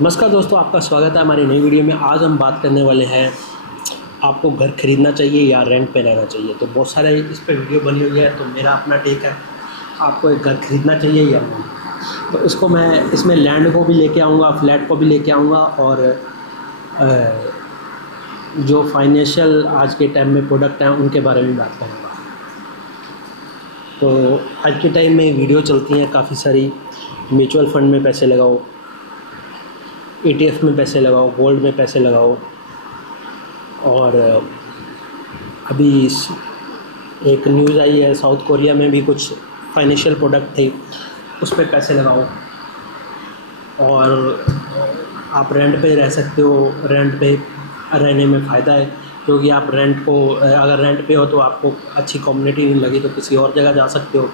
नमस्कार दोस्तों, आपका स्वागत है हमारी नई वीडियो में। आज हम बात करने वाले हैं, आपको घर खरीदना चाहिए या रेंट पे रहना चाहिए। तो बहुत सारे इस पे वीडियो बनी हुई है, तो मेरा अपना टेक है, आपको एक घर खरीदना चाहिए या नहीं। तो इसको मैं इसमें लैंड को भी लेके आऊँगा, फ्लैट को भी लेके आऊँगा, और जो फाइनेंशियल आज के टाइम में प्रोडक्ट हैं उनके बारे में बात करूँगा। तो आज के टाइम में वीडियो चलती हैं काफ़ी सारी, म्यूचुअल फंड में पैसे लगाओ, ETF में पैसे लगाओ, गोल्ड में पैसे लगाओ, और अभी एक न्यूज़ आई है साउथ कोरिया में भी कुछ फाइनेंशियल प्रोडक्ट थे, उस पर पैसे लगाओ। और आप रेंट पे रह सकते हो, रेंट पे रहने में फ़ायदा है, क्योंकि आप रेंट को अगर रेंट पे हो तो आपको अच्छी कम्युनिटी नहीं लगी तो किसी और जगह जा सकते हो।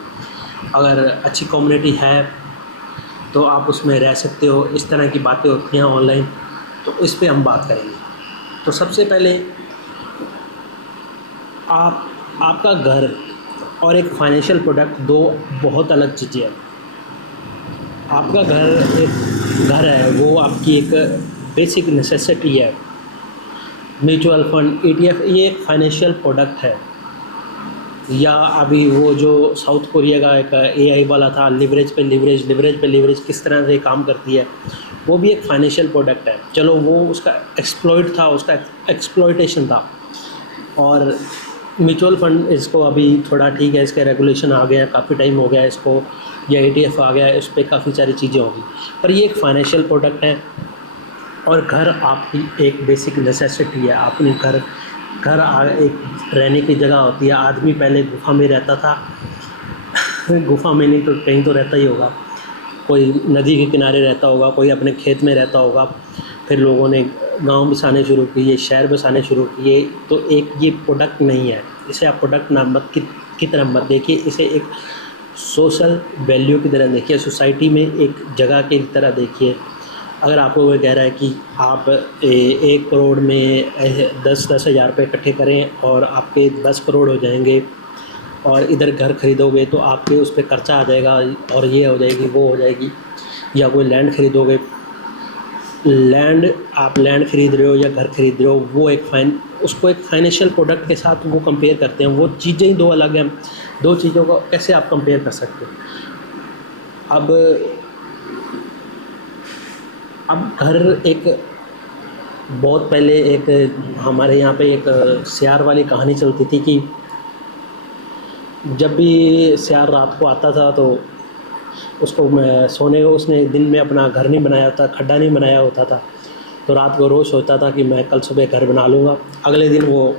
अगर अच्छी कम्युनिटी है तो आप उसमें रह सकते हो। इस तरह की बातें होती हैं ऑनलाइन, तो इस पे हम बात करेंगे। तो सबसे पहले आपका घर और एक फाइनेंशियल प्रोडक्ट दो बहुत अलग चीज़ें हैं। आपका घर है, वो आपकी एक बेसिक नेसेसिटी है। म्यूचुअल फंड, ETF ये एक फाइनेंशियल प्रोडक्ट है। या अभी वो जो साउथ कोरिया का एक AI वाला था, लिवरेज पे लिवरेज किस तरह से काम करती है, वो भी एक फाइनेंशियल प्रोडक्ट है। चलो वो उसका एक्सप्लॉइट था, उसका एक्सप्लॉइटेशन था। और म्यूचुअल फंड इसको अभी थोड़ा ठीक है, इसके रेगुलेशन आ गया, काफ़ी टाइम हो गया इसको, या ETF आ गया है, इस पर काफ़ी सारी चीज़ें होगी। पर ये एक फाइनेंशियल प्रोडक्ट है। और घर आपकी एक बेसिक नेसेसिटी है। अपने घर एक रहने की जगह होती है। आदमी पहले गुफा में रहता था गुफा में नहीं तो कहीं तो रहता ही होगा, कोई नदी के किनारे रहता होगा, कोई अपने खेत में रहता होगा। फिर लोगों ने गांव बसाने शुरू किए, शहर बसाने शुरू किए। तो एक ये प्रोडक्ट नहीं है, इसे आप प्रोडक्ट ना मत की तरह मत देखिए, इसे एक सोशल वैल्यू की तरह देखिए, सोसाइटी में एक जगह की तरह देखिए। अगर आपको वो कह रहा है कि आप 1 करोड़ में 10-10 हज़ार रुपये इकट्ठे करें और आपके 10 करोड़ हो जाएंगे, और इधर घर खरीदोगे तो आपके उस पर खर्चा आ जाएगा, और ये हो जाएगी वो हो जाएगी। या कोई लैंड खरीदोगे, आप लैंड खरीद रहे हो या घर खरीद रहे हो, वो उसको एक फाइनेंशियल प्रोडक्ट के साथ वो कंपेयर करते हैं। वो चीज़ें ही दो अलग हैं। दो चीज़ों को कैसे आप कंपेयर कर सकते हो। अब घर एक बहुत पहले एक हमारे यहाँ पे एक सियार वाली कहानी चलती थी कि जब भी सियार रात को आता था तो उसने दिन में अपना घर नहीं बनाया होता, खड्डा नहीं बनाया होता था, तो रात को रोज़ सोचता था कि मैं कल सुबह घर बना लूँगा। अगले दिन वो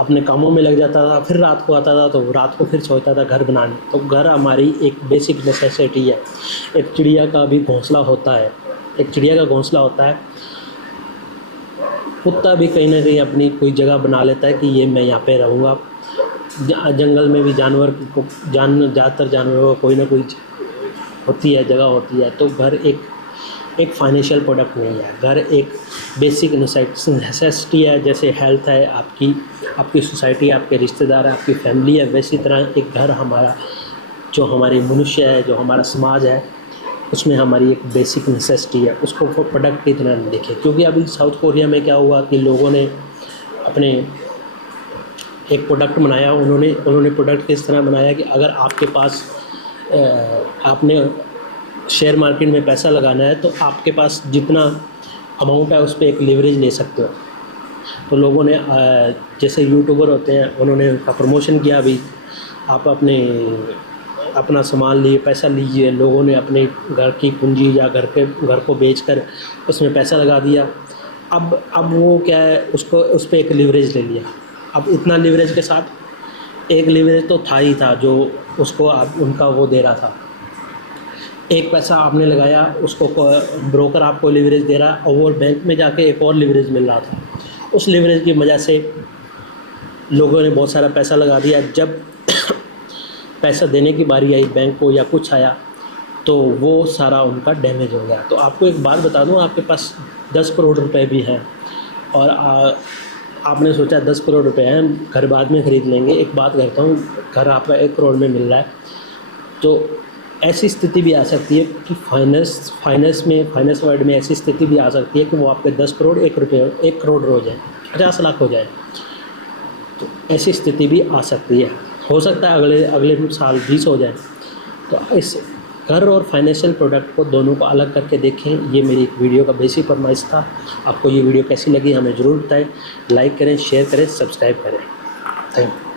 अपने कामों में लग जाता था, फिर रात को आता था तो रात को फिर सोचता था घर बनाने। तो घर हमारी एक बेसिक नेसेसिटी है। एक चिड़िया का भी घोंसला होता है, एक चिड़िया का घोंसला होता है। कुत्ता भी कहीं ना कहीं अपनी कोई जगह बना लेता है कि ये मैं यहाँ पे रहूँगा। जंगल में भी ज़्यादातर जानवरों को कोई ना कोई होती है, जगह होती है। तो घर एक फाइनेंशियल प्रोडक्ट नहीं है। घर एक बेसिक नेसेसिटी है। जैसे हेल्थ है आपकी सोसाइटी, आपके रिश्तेदार है, आपकी फैमिली है, वैसी तरह एक घर हमारा, जो हमारी मनुष्य है, जो हमारा समाज है, उसमें हमारी एक बेसिक नेसेसिटी है। उसको वो प्रोडक्ट की तरह नहीं देखें। क्योंकि अभी साउथ कोरिया में क्या हुआ कि लोगों ने अपने एक प्रोडक्ट बनाया। उन्होंने प्रोडक्ट किस तरह बनाया कि अगर आपके पास आपने शेयर मार्केट में पैसा लगाना है तो आपके पास जितना अमाउंट है उस पर एक लीवरेज ले सकते हो। तो लोगों ने जैसे यूट्यूबर होते हैं, उन्होंने उनका प्रमोशन किया। अभी आप अपना सामान लिए, पैसा लीजिए। लोगों ने अपने घर की पूंजी या घर को बेचकर उसमें पैसा लगा दिया। अब वो क्या है, उस पर एक लीवरेज ले लिया। अब इतना लीवरेज के साथ एक लीवरेज तो था ही था जो उसको उनका वो दे रहा था। एक पैसा आपने लगाया, उसको ब्रोकर आपको लीवरेज दे रहा है, और वो बैंक में जाके एक और लीवरेज मिल रहा था। उस लीवरेज की वजह से लोगों ने बहुत सारा पैसा लगा दिया। जब पैसा देने की बारी आई बैंक को या कुछ आया, तो वो सारा उनका डैमेज हो गया। तो आपको एक बात बता दूं, आपके पास 10 करोड़ रुपए भी हैं और आपने सोचा 10 करोड़ रुपए हैं, घर बाद में ख़रीद लेंगे। एक बात करता हूँ, घर आपका 1 करोड़ में मिल रहा है, तो ऐसी स्थिति भी आ सकती है कि फाइनेंस वर्ल्ड में ऐसी स्थिति भी आ सकती है कि वो आपके 10 करोड़ 1 करोड़ हो जाए, 50 लाख हो जाए। तो ऐसी स्थिति भी आ सकती है। हो सकता है अगले अगले साल 20 हो जाए। तो इस घर और फाइनेंशियल प्रोडक्ट को दोनों को अलग करके देखें। ये मेरी वीडियो का बेसिक फरमाइश था। आपको ये वीडियो कैसी लगी हमें ज़रूर बताएं। लाइक करें, शेयर करें, सब्सक्राइब करें। Thank you.